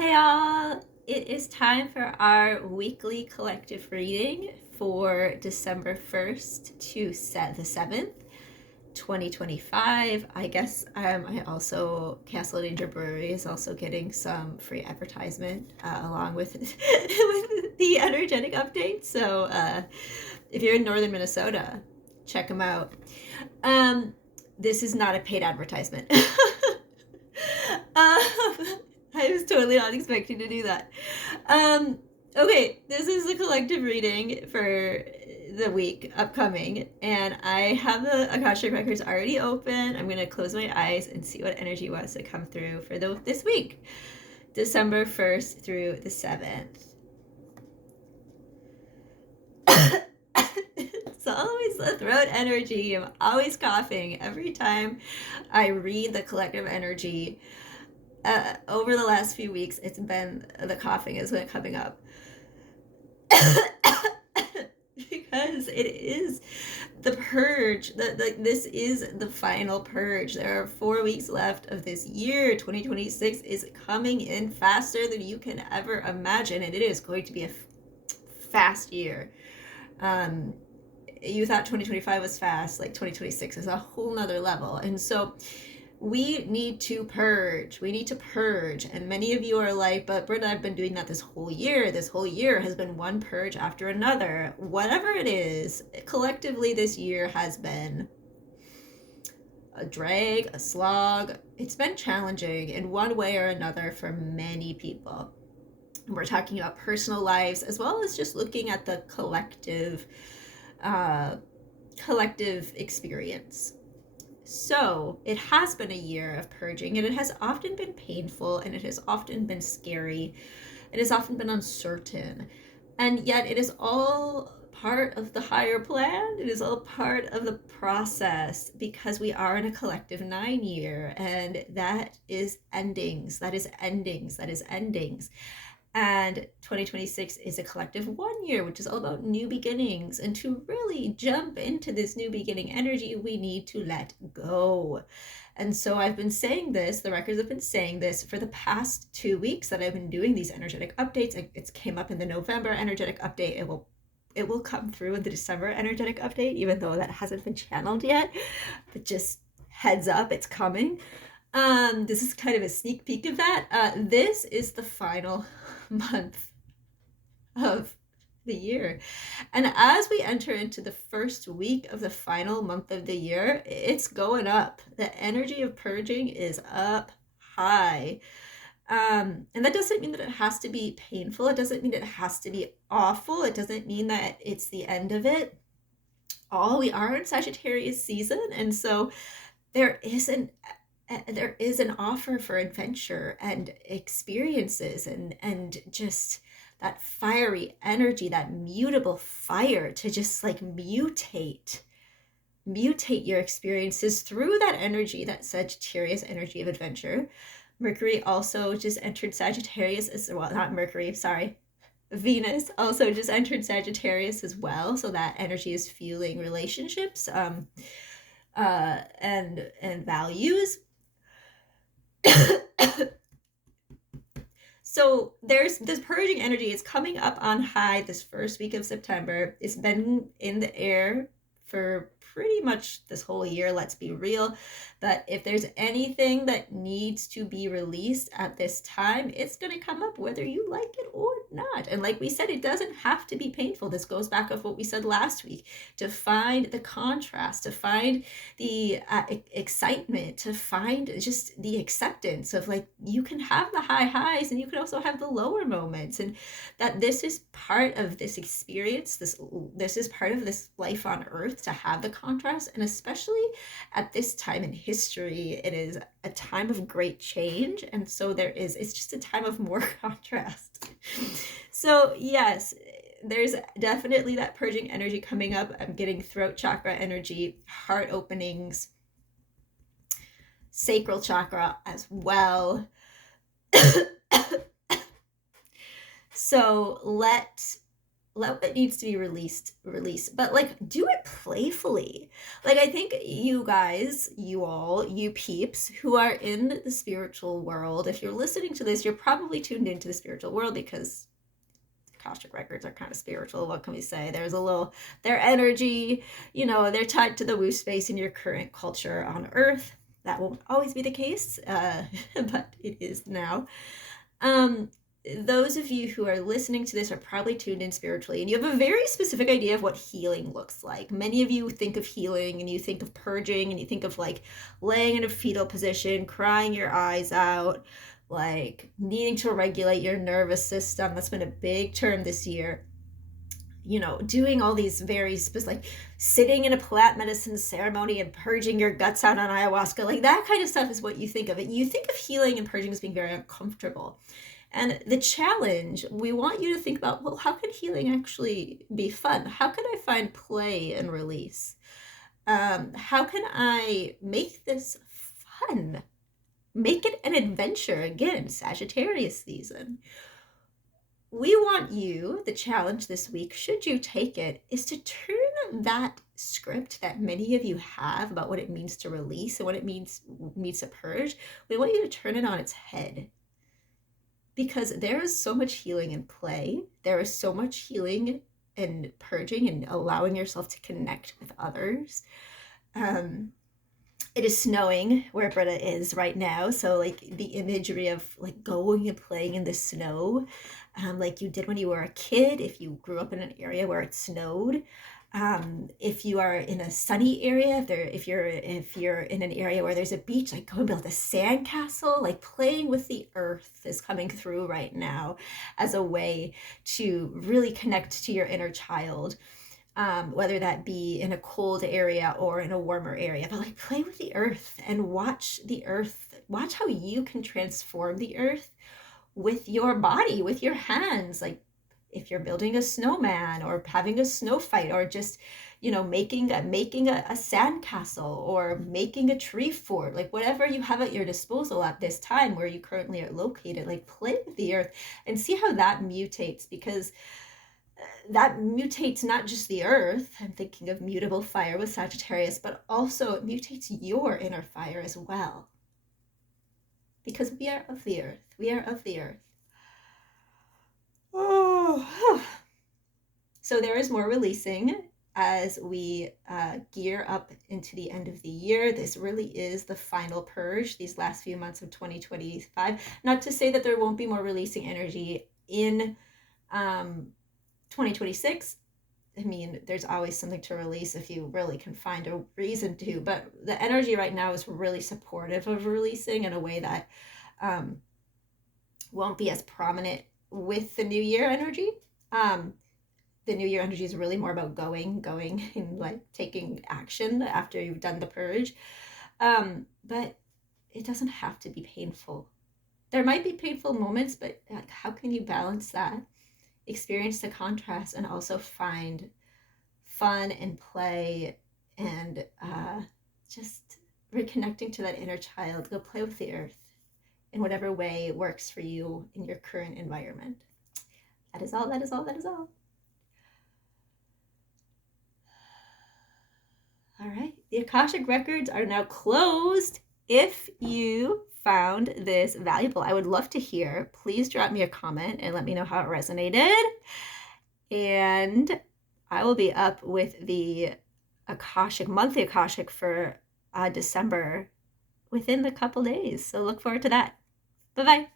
Hey all, it is time for our weekly collective reading for December 1st to the 7th, 2025. I guess I also, Castle Danger Brewery is also getting some free advertisement along with, with the energetic update. So if you're in northern Minnesota, check them out. Um, this is not a paid advertisement. I was totally not expecting to do that. Okay, this is a collective reading for the week upcoming, and I have the Akashic records already open. I'm gonna close my eyes and see what energy wants to come through for this week, December 1st through the 7th. It's always the throat energy. I'm always coughing every time I read the collective energy. Over the last few weeks, it's been the coughing has been coming up because it is the purge. This is the final purge. There are 4 weeks left of this year. 2026 is coming in faster than you can ever imagine, and it is going to be a fast year. You thought 2025 was fast, like 2026 is a whole nother level. And so we need to purge. We need to purge. And many of you are like, but Britta, I've been doing that this whole year. This whole year has been one purge after another. Whatever it is, collectively this year has been a drag, a slog. It's been challenging in one way or another for many people. We're talking about personal lives as well as just looking at the collective experience. So it has been a year of purging, and it has often been painful, and it has often been scary. It has often been uncertain, and yet it is all part of the higher plan. It is all part of the process because we are in a collective 9 year, and that is endings. That is endings. That is endings. And 2026 is a collective 1 year, which is all about new beginnings. And to really jump into this new beginning energy, we need to let go. And so I've been saying this, the records have been saying this for the past 2 weeks that I've been doing these energetic updates. It came up in the November energetic update. It will come through in the December energetic update, even though that hasn't been channeled yet. But just heads up, it's coming. This is kind of a sneak peek of that. This is the final month of the year. And as we enter into the first week of the final month of the year, it's going up. The energy of purging is up high. And that doesn't mean that it has to be painful. It doesn't mean it has to be awful. It doesn't mean that it's the end of it. We are in Sagittarius season, and so there is an offer for adventure and experiences and just that fiery energy, that mutable fire to just like mutate your experiences through that energy, that Sagittarius energy of adventure. Mercury also just entered Sagittarius as well, not Mercury, sorry. Venus also just entered Sagittarius as well, so that energy is fueling relationships and values. So there's this purging energy. It's coming up on high this first week of September. It's been in the air for pretty much this whole year, let's be real. But if there's anything that needs to be released at this time, it's going to come up whether you like it or not. And like we said, it doesn't have to be painful. This goes back of what we said last week, to find the contrast, to find the excitement, to find just the acceptance of like, you can have the high highs and you can also have the lower moments, and that this is part of this experience. This is part of this life on earth, to have the contrast. And especially at this time in history, it is a time of great change, and so it's just a time of more contrast. So yes, there's definitely that purging energy coming up. I'm getting throat chakra energy, heart openings, sacral chakra as well. So let what needs to be release, but like do it playfully. Like I think you guys, you all, you peeps who are in the spiritual world, if you're listening to this, you're probably tuned into the spiritual world because Akashic records are kind of spiritual. What can we say? There's a little, their energy, you know, they're tied to the woo space in your current culture on Earth. That won't always be the case, but it is now. Um, those of you who are listening to this are probably tuned in spiritually, and you have a very specific idea of what healing looks like. Many of you think of healing and you think of purging and you think of like laying in a fetal position, crying your eyes out, like needing to regulate your nervous system. That's been a big term this year. You know, doing all these very specific, like sitting in a plant medicine ceremony and purging your guts out on ayahuasca, like that kind of stuff is what you think of it. You think of healing and purging as being very uncomfortable. And the challenge, we want you to think about, well, how can healing actually be fun? How can I find play and release? How can I make this fun? Make it an adventure. Again, Sagittarius season. We want you, the challenge this week, should you take it, is to turn that script that many of you have about what it means to release and what it means to purge. We want you to turn it on its head. Because there is so much healing in play. There is so much healing in purging and allowing yourself to connect with others. It is snowing where Britta is right now, so like the imagery of like going and playing in the snow, like you did when you were a kid, if you grew up in an area where it snowed, if you are in a sunny area, if you're in an area where there's a beach, like go and build a sand castle. Like playing with the earth is coming through right now as a way to really connect to your inner child. Whether that be in a cold area or in a warmer area, but like play with the earth and watch the earth, watch how you can transform the earth with your body, with your hands. Like if you're building a snowman or having a snow fight, or just, you know, making a sand castle or making a tree fort, like whatever you have at your disposal at this time where you currently are located, like play with the earth and see how that mutates, because that mutates not just the earth. I'm thinking of mutable fire with Sagittarius, but also it mutates your inner fire as well. Because we are of the earth. We are of the earth. Oh. So there is more releasing as we gear up into the end of the year. This really is the final purge, these last few months of 2025. Not to say that there won't be more releasing energy in 2026. I mean, there's always something to release if you really can find a reason to, but the energy right now is really supportive of releasing in a way that won't be as prominent with the new year energy. The new year energy is really more about going and like taking action after you've done the purge. But it doesn't have to be painful. There might be painful moments, but like, how can you balance that? Experience the contrast and also find fun and play and just reconnecting to that inner child. Go play with the earth in whatever way works for you in your current environment. That is all, that is all, that is all. All right, the Akashic records are now closed. If you found this valuable, I would love to hear. Please drop me a comment and let me know how it resonated. And I will be up with the Akashic, monthly Akashic for December within the couple days. So look forward to that. Bye-bye.